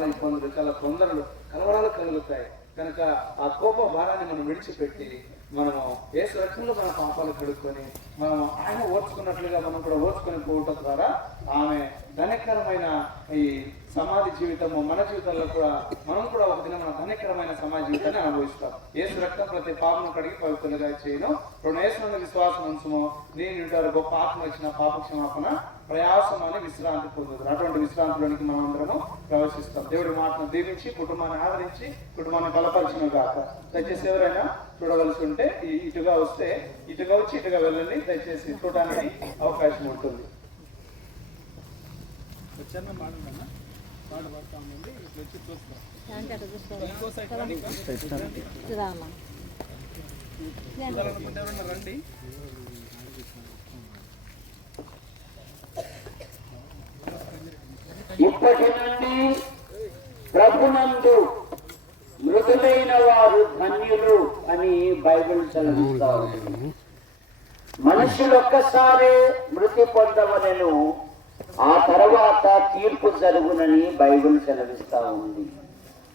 చాలా ఇబ్బందులు, చాలా తొందరలు, కలవరాలు కలుగుతాయి. కనుక ఆ కోప భారాన్ని మనం విడిచిపెట్టి మనము యేసు రక్తంలో మన పాపాలు కడుక్కొని మనం ఆయన ఓర్చుకున్నట్లుగా మనం కూడా ఓర్చుకొని పోవటం ద్వారా ఆమె ధన్యకరమైన ఈ సమాధి జీవితము మన జీవితాల్లో కూడా మనం కూడా ఒక దిన మన ధన్యకరమైన సమాజ జీవితాన్ని అనుభవిస్తాం. యేసు రక్తం ప్రతి పాపను కడిగి పవిత్రులుగా చేయను. రెండు యేసును విశ్వాసం ఉంచుము, నేను ఇంటారు గొప్ప ఆత్మ వచ్చిన పాప క్షమాపణ ప్రయాసం అని విశ్రాంతి పొందుతారు. అటువంటి విశ్రాంతిలోనికి మనం అందరము ప్రవేశిస్తాం. దేవుడి మాటను దీవించి కుటుంబాన్ని ఆదరించి కుటుంబాన్ని బలపరిచిన గాక. దయచేసి ఎవరైనా చూడవలసి ఉంటే ఇటుగా వస్తే ఇటుగా వచ్చి ఇటుగా వెళ్ళండి. దయచేసి చూడడానికి అవకాశం ఉంటుంది. రండి. ఇప్పటి నుండి ప్రభునందు మృతులైన వారు ధన్యులు అని బైబిల్ చదివిస్తా ఉంది. మనుషులు ఒక్కసారి మృతి పొందవలెను, ఆ తర్వాత తీర్పు జరుగునని బైబిల్ చదివిస్తా ఉంది.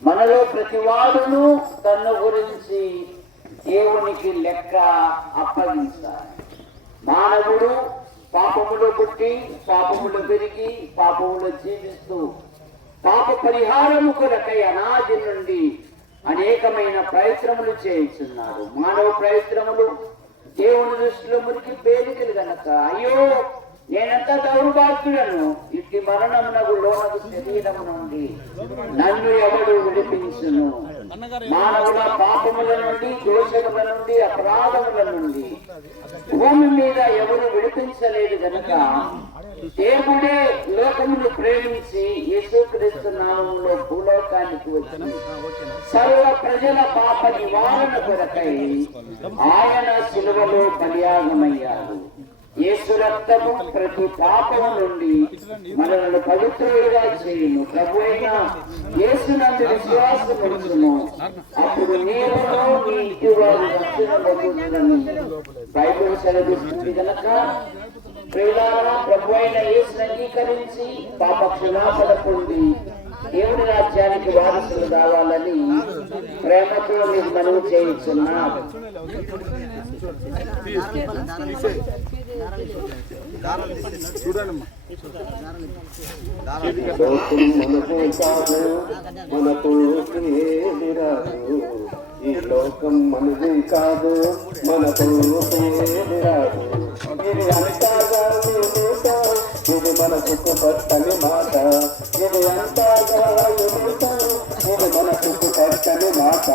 మనలో ప్రతి వాడును తన గురించి దేవునికి లెక్క అప్పగించాలి. మానవుడు పాపములో పుట్టి పాపములో పెరిగి పాపములో జీవిస్తూ పాప పరిహారము కొరకై అనాది నుండి అనేకమైన ప్రయత్నములు చేయించున్నాడు. మానవ ప్రయత్నములు దేవుని దృష్టిలో మురికి పేలికలు గనక అయ్యో నేనంత దౌర్భాగ్యులను, ఇట్టి మరణమునకు లోనకు శరీరము నుండి నన్ను ఎవడు విడిపించును? మానవుల పాపముల నుండి, దోషముల నుండి, అపరాధముల నుండి భూమి మీద ఎవరు విడిపించలేదు గనుక దేవుడే లోకమును ప్రేమించి యేసుక్రీస్తు నామములో భూలోకానికి వచ్చి సర్వ ప్రజల పాప నివారణ కొరకై ఆయన శిలువలో బలియాగమయ్యాడు. యేసు రక్తము ప్రతి పాపము నుండి మనల్ని పవిత్రులుగా చేయును. ప్రభు అయిన యేసునందు విశ్వాసం ఉంచుము, అప్పుడు నీవును నీ ఇంటి వారు రక్షించబడుదురని బైబిల్ సెలవిస్తుంది కనుక ప్రియులారా, ప్రభు అయిన యేసును అంగీకరించి పాప క్షమాపణ పొంది దేవుని రాజ్యానికి వారసులు కావాలని ప్రేమతో మీకు మనవి చేయించున్నాను. ఈ లోకం మనది కాదు, మనతో రాదు. ఇది అంతగా ఇది మనసుకు పట్టని మాట, ఇది అంతగా ఇది మనసుకు పట్టని మాట.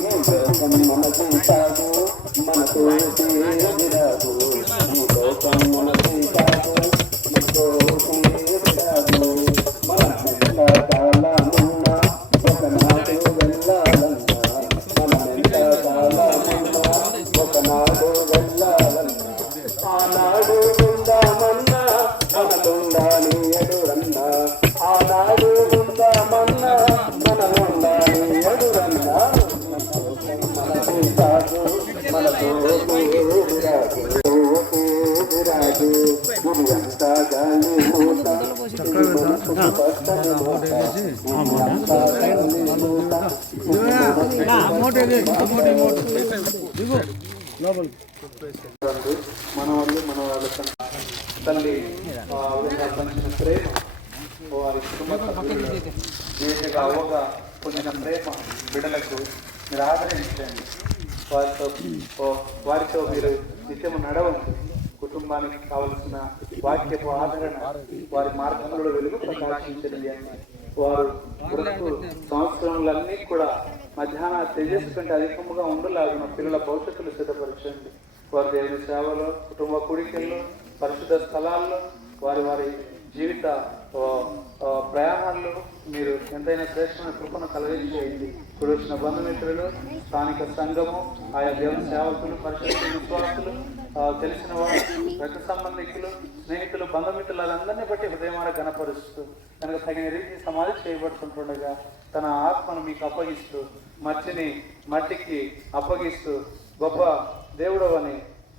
ఈ లోకం మనది కాదు, మనతో రాదు. ఈ లోకం మనది కాదు, మనతో రాదు. మన కాలమున్నా ఒకనాడు వెళ్ళాలన్నా, మనమెంత కాలమున్నా ఒకనాడు వెళ్ళాలన్నా, ఆనాడు ఉందామన్నా మనలుండాలి ఎదురన్నా, ఆనాడు ఉందామన్నా మనలుండాలి ఎదురన్నా. మనది కాదు, మనతో రాదు. ఇది అంతా గాలి మూత, ఇది మనసుకు పట్టని మూట. అంతా గాలి మూత. మనవాళ్ళు మన వాళ్ళ తల్లి పంచిన ప్రేమ, వారి కుటుంబ సభ్యులు దేశగా అవగా పొందిన ప్రేమ బిడ్డలకు మీరు ఆదరించండి. వారితో మీరు నిత్యము నడవండి. కుటుంబానికి కావలసిన వాక్యపు ఆదరణ, వారి మార్గంలో వెలుగు ప్రకాశించండి అని వారు బ్రతుకు సంవత్సరములన్నీ కూడా మధ్యాహ్న తేజస్సు కంటే అధికముగా ఉండలాగిన పిల్లల భవిష్యత్తులు సిద్ధపరచండి. వారి దేవుని సేవలో, కుటుంబ కూడికల్లో, పరిశుద్ధ స్థలాల్లో, వారి వారి జీవిత ప్రయాణాల్లో మీరు ఎంతైనా శ్రేష్టమైన కృపను కలిగించేయండి. ఇప్పుడు వచ్చిన బంధుమిత్రులు, స్థానిక సంఘము, ఆయా దేవుని సేవకులు, పరిశుద్ధ విశ్వాసులు, తెలిసిన వారు, రక్త సంబంధికులు, స్నేహితులు, బంధుమిత్రులందరినీ బట్టి హృదయమాన గణపరుస్తూ కనుక తగిన రీతి సమాధి చేయబడుతుండగా తన ఆత్మను మీకు అప్పగిస్తూ మట్టికి అప్పగిస్తూ గొప్ప దేవుడవని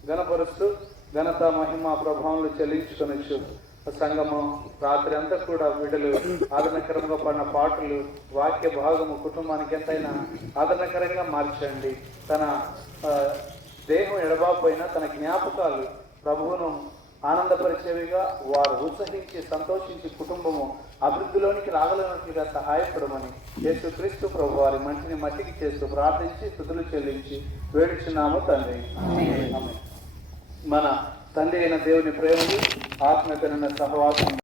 గణపరుస్తూ ఘనత మహిమ ప్రభావాలు చెల్లించుకొనొచ్చు. సంగమం రాత్రి అంతా కూడా బిడ్డలు ఆదరణకరంగా పడిన పాటలు, వాక్య భాగము కుటుంబానికి ఎంతైనా ఆదరణకరంగా మార్చండి. తన దేహం ఎడబాపోయినా తన జ్ఞాపకాలు ప్రభువును ఆనందపరిచేవిగా వారు ఉత్సహించి సంతోషించి కుటుంబము అభివృద్ధిలోనికి రాగలిగినట్లుగా సహాయపడమని యేసుక్రీస్తు ప్రభు వారి మంచిని మట్టికి చేస్తూ ప్రార్థించి స్తుతులు చెల్లించి వేడుచున్నాము తండ్రి. మన తండ్రి అయిన దేవుని ప్రేమలు, ఆత్మీయతమైన సహవాసం